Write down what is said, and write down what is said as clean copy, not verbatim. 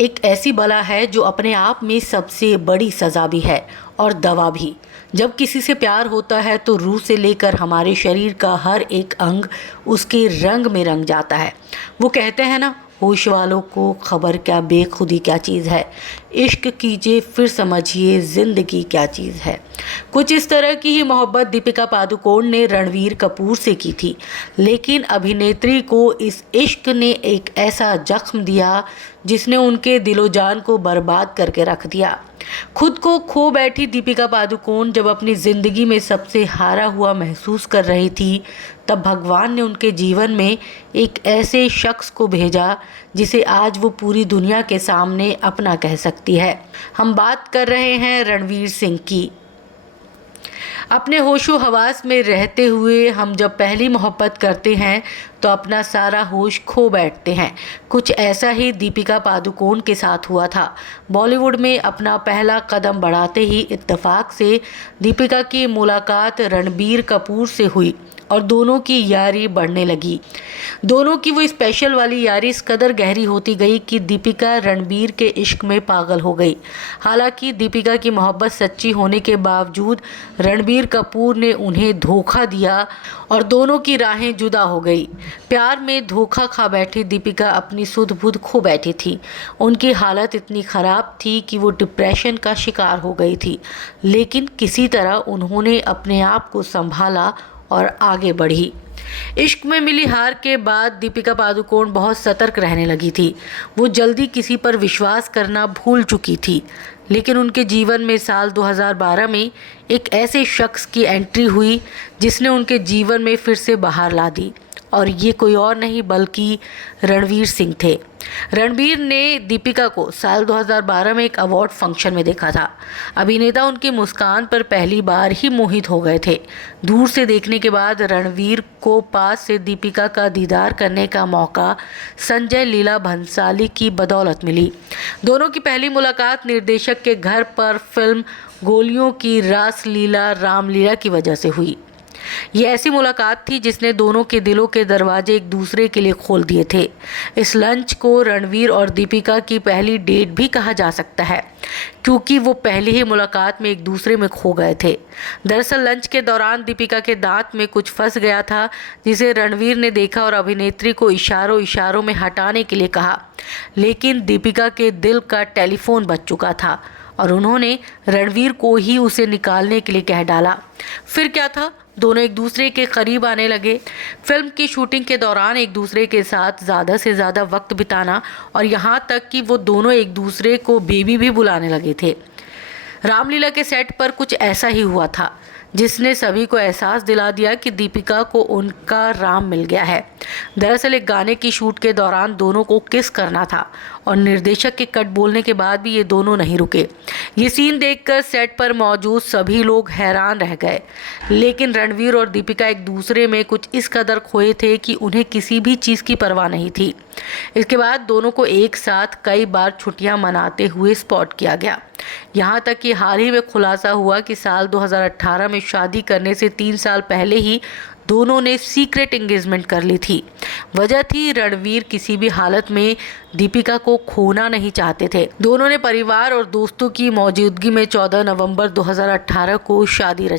एक ऐसी बला है जो अपने आप में सबसे बड़ी सज़ा भी है और दवा भी। जब किसी से प्यार होता है तो रूह से लेकर हमारे शरीर का हर एक अंग उसके रंग में रंग जाता है। वो कहते हैं ना, होश वालों को खबर क्या बेखुदी क्या चीज़ है। इश्क कीजिए फिर समझिए ज़िंदगी क्या चीज़ है। कुछ इस तरह की ही मोहब्बत दीपिका पादुकोण ने रणवीर कपूर से की थी, लेकिन अभिनेत्री को इस इश्क ने एक ऐसा जख्म दिया जिसने उनके दिलो जान को बर्बाद करके रख दिया। खुद को खो बैठी दीपिका पादुकोण जब अपनी ज़िंदगी में सबसे हारा हुआ महसूस कर रही थी, तब भगवान ने उनके जीवन में एक ऐसे शख्स को भेजा जिसे आज वो पूरी दुनिया के सामने अपना कह सकती है। हम बात कर रहे हैं रणवीर सिंह की। अपने होशो हवास में रहते हुए हम जब पहली मोहब्बत करते हैं तो अपना सारा होश खो बैठते हैं। कुछ ऐसा ही दीपिका पादुकोण के साथ हुआ था। बॉलीवुड में अपना पहला कदम बढ़ाते ही इत्तेफाक से दीपिका की मुलाकात रणबीर कपूर से हुई और दोनों की यारी बढ़ने लगी। दोनों की वो स्पेशल वाली यारी इस कदर गहरी होती गई कि दीपिका रणबीर के इश्क में पागल हो गई। हालांकि दीपिका की मोहब्बत सच्ची होने के बावजूद रणबीर कपूर ने उन्हें धोखा दिया और दोनों की राहें जुदा हो गई। प्यार में धोखा खा बैठी दीपिका अपनी सुध बुध खो बैठी थी। उनकी हालत इतनी ख़राब थी कि वो डिप्रेशन का शिकार हो गई थी, लेकिन किसी तरह उन्होंने अपने आप को संभाला और आगे बढ़ी। इश्क में मिली हार के बाद दीपिका पादुकोण बहुत सतर्क रहने लगी थी। वो जल्दी किसी पर विश्वास करना भूल चुकी थी, लेकिन उनके जीवन में साल 2012 में एक ऐसे शख्स की एंट्री हुई जिसने उनके जीवन में फिर से बहार ला दी, और ये कोई और नहीं बल्कि रणवीर सिंह थे। रणबीर ने दीपिका को साल 2012 में एक अवार्ड फंक्शन में देखा था। अभिनेता उनकी मुस्कान पर पहली बार ही मोहित हो गए थे। दूर से देखने के बाद रणवीर को पास से दीपिका का दीदार करने का मौका संजय लीला भंसाली की बदौलत मिली। दोनों की पहली मुलाकात निर्देशक के घर पर फिल्म गोलियों की रासलीला रामलीला की वजह से हुई। ये ऐसी मुलाकात थी जिसने दोनों के दिलों के दरवाजे एक दूसरे के लिए खोल दिए थे। इस लंच को रणवीर और दीपिका की पहली डेट भी कहा जा सकता है, क्योंकि वो पहली ही मुलाकात में एक दूसरे में खो गए थे। दरअसल लंच के दौरान दीपिका के दांत में कुछ फंस गया था, जिसे रणवीर ने देखा और अभिनेत्री को इशारों इशारों में हटाने के लिए कहा, लेकिन दीपिका के दिल का टेलीफोन बज चुका था और उन्होंने रणवीर को ही उसे निकालने के लिए कह डाला। फिर क्या था, दोनों एक दूसरे के करीब आने लगे। फिल्म की शूटिंग के दौरान एक दूसरे के साथ ज़्यादा से ज़्यादा वक्त बिताना, और यहाँ तक कि वो दोनों एक दूसरे को बेबी भी बुलाने लगे थे। रामलीला के सेट पर कुछ ऐसा ही हुआ था, जिसने सभी को एहसास दिला दिया कि दीपिका को उनका राम मिल गया है। दरअसल एक गाने की शूट के दौरान दोनों को किस करना था और निर्देशक के कट बोलने के बाद भी ये दोनों नहीं रुके। ये सीन देखकर सेट पर मौजूद सभी लोग हैरान रह गए, लेकिन रणवीर और दीपिका एक दूसरे में कुछ इस कदर खोए थे कि उन्हें किसी भी चीज़ की परवाह नहीं थी। इसके बाद दोनों को एक साथ कई बार छुट्टियां मनाते हुए स्पॉट किया गया। यहाँ तक कि हाल ही में खुलासा हुआ कि साल 2018 में शादी करने से 3 साल पहले ही दोनों ने सीक्रेट एंगेजमेंट कर ली थी। वजह थी रणवीर किसी भी हालत में दीपिका को खोना नहीं चाहते थे। दोनों ने परिवार और दोस्तों की मौजूदगी में 14 नवंबर 2018 को शादी रची।